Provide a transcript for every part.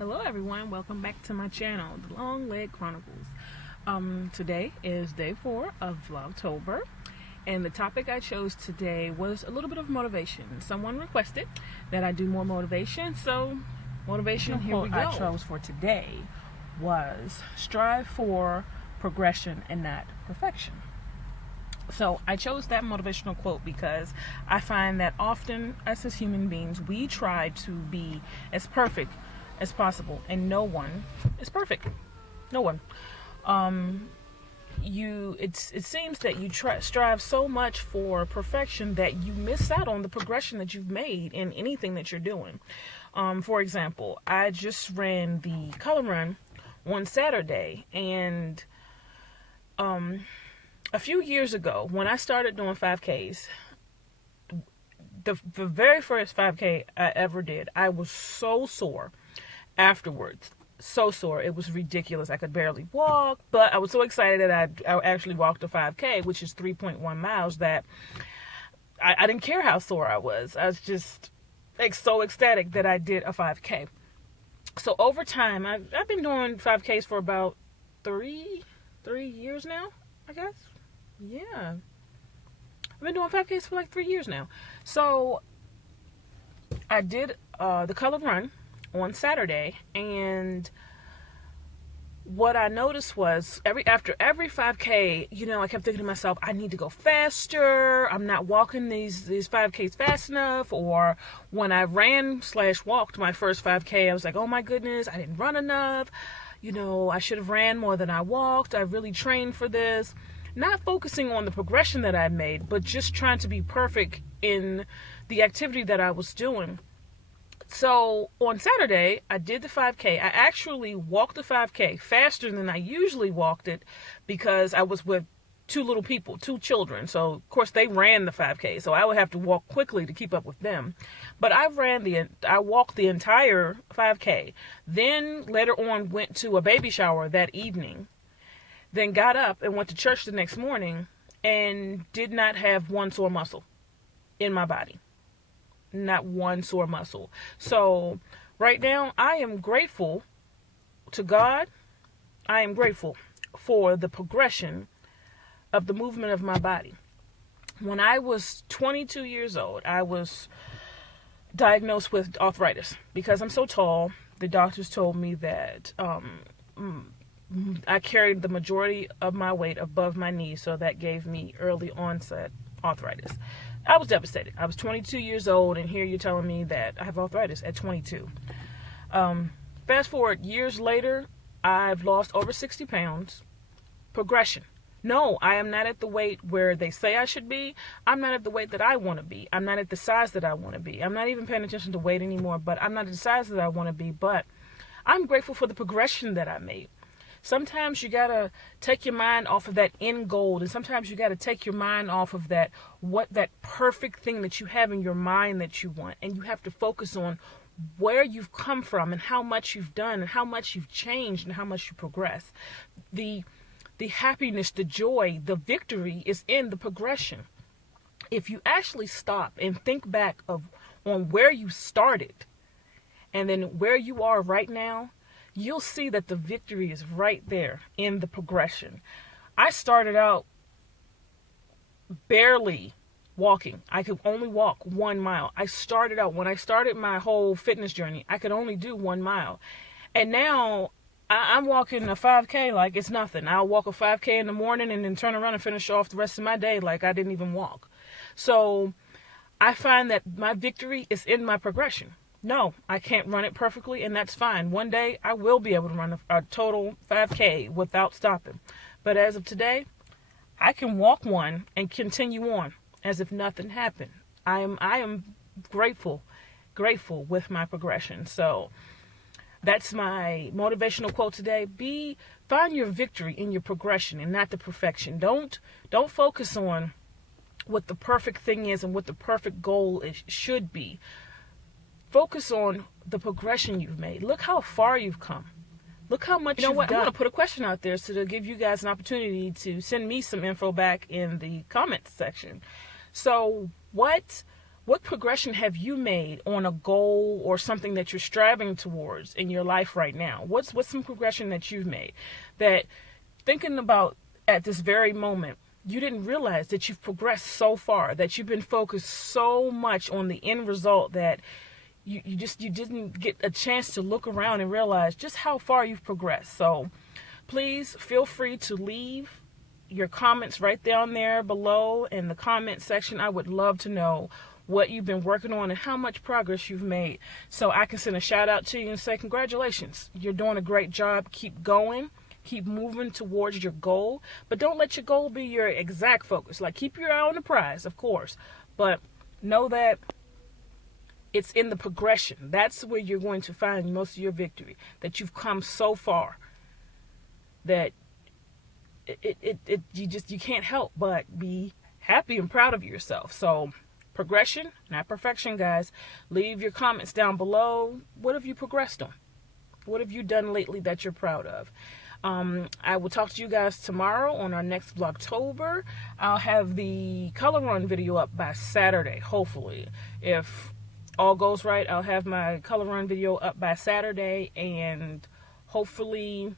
Hello everyone, welcome back to my channel, The Long Leg Chronicles. Today is day 4 of Vlogtober, and the topic I chose today was a little bit of motivation. Someone requested that I do more motivation, so motivational quote I chose for today was strive for progression and not perfection. So I chose that motivational quote because I find that often us as human beings, we try to be as perfect as possible, and no one is perfect. No one. It seems that you strive so much for perfection that you miss out on the progression that you've made in anything that you're doing. For example, I just ran the color run on Saturday, and a few years ago when I started doing 5Ks, the very first 5K I ever did, I was so sore afterwards. So sore. It was ridiculous. I could barely walk, but I was so excited that I actually walked a 5K, which is 3.1 miles, that I didn't care how sore I was. I was just so ecstatic that I did a 5K. So over time, I've been doing 5Ks for about three years now, I guess. Yeah. I've been doing 5Ks for like 3 years now. So I did the color run on Saturday, and what I noticed was after every 5K, I kept thinking to myself, I need to go faster. I'm not walking these 5Ks fast enough. Or when I ran/walked my first 5K, I was like, oh my goodness, I didn't run enough. I should have ran more than I walked. I really trained for this. Not focusing on the progression that I made, but just trying to be perfect in the activity that I was doing. So on Saturday, I did the 5K. I actually walked the 5K faster than I usually walked it because I was with two children. So of course they ran the 5K, so I would have to walk quickly to keep up with them. But I walked the entire 5K. Then later on went to a baby shower that evening. Then got up and went to church the next morning and did not have one sore muscle in my body. Not one sore muscle. So right now I am grateful to God. I am grateful for the progression of the movement of my body. When I was 22 years old, I was diagnosed with arthritis. Because I'm so tall, the doctors told me that I carried the majority of my weight above my knees, so that gave me early onset arthritis. I was devastated. I was 22 years old, and here you're telling me that I have arthritis at 22. Fast forward years later, I've lost over 60 pounds. Progression. No, I am not at the weight where they say I should be. I'm not at the weight that I want to be. I'm not at the size that I want to be. I'm not even paying attention to weight anymore, but I'm not at the size that I want to be. But I'm grateful for the progression that I made. Sometimes you gotta take your mind off of that end goal, and sometimes you gotta take your mind off of that perfect thing that you have in your mind that you want, and you have to focus on where you've come from and how much you've done and how much you've changed and how much you progress. The happiness, the joy, the victory is in the progression. If you actually stop and think back on where you started and then where you are right now, you'll see that the victory is right there in the progression. I started out barely walking. I could only walk 1 mile. When I started my whole fitness journey, I could only do 1 mile. And now I'm walking a 5K like it's nothing. I'll walk a 5K in the morning and then turn around and finish off the rest of my day like I didn't even walk. So I find that my victory is in my progression. No, I can't run it perfectly, and that's fine. One day, I will be able to run a total 5K without stopping. But as of today, I can walk one and continue on as if nothing happened. I am grateful with my progression. So that's my motivational quote today. Find your victory in your progression and not the perfection. Don't focus on what the perfect thing is and what the perfect goal should be. Focus on the progression you've made. Look how far you've come. Look how much you've done. I'm going to put a question out there to give you guys an opportunity to send me some info back in the comments section. So what What progression have you made on a goal or something that you're striving towards in your life right now? What's some progression that you've made that, thinking about at this very moment, you didn't realize that you've progressed so far, that you've been focused so much on the end result that you didn't get a chance to look around and realize just how far you've progressed. So please feel free to leave your comments right down there below in the comment section. I would love to know what you've been working on and how much progress you've made, so I can send a shout out to you and say congratulations, you're doing a great job. Keep going, keep moving towards your goal, but don't let your goal be your exact focus. Like, keep your eye on the prize, of course, but know that it's in the progression. That's where you're going to find most of your victory, that you've come so far that you can't help but be happy and proud of yourself. So progression, not perfection, guys. Leave your comments down below. What have you progressed on? What have you done lately that you're proud of? I will talk to you guys tomorrow on our next Vlogtober. I'll have the color run video up by Saturday, hopefully. If all goes right, I'll have my color run video up by Saturday, and hopefully,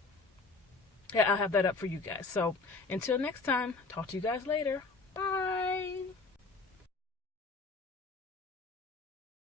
yeah, I'll have that up for you guys. So until next time, talk to you guys later. Bye.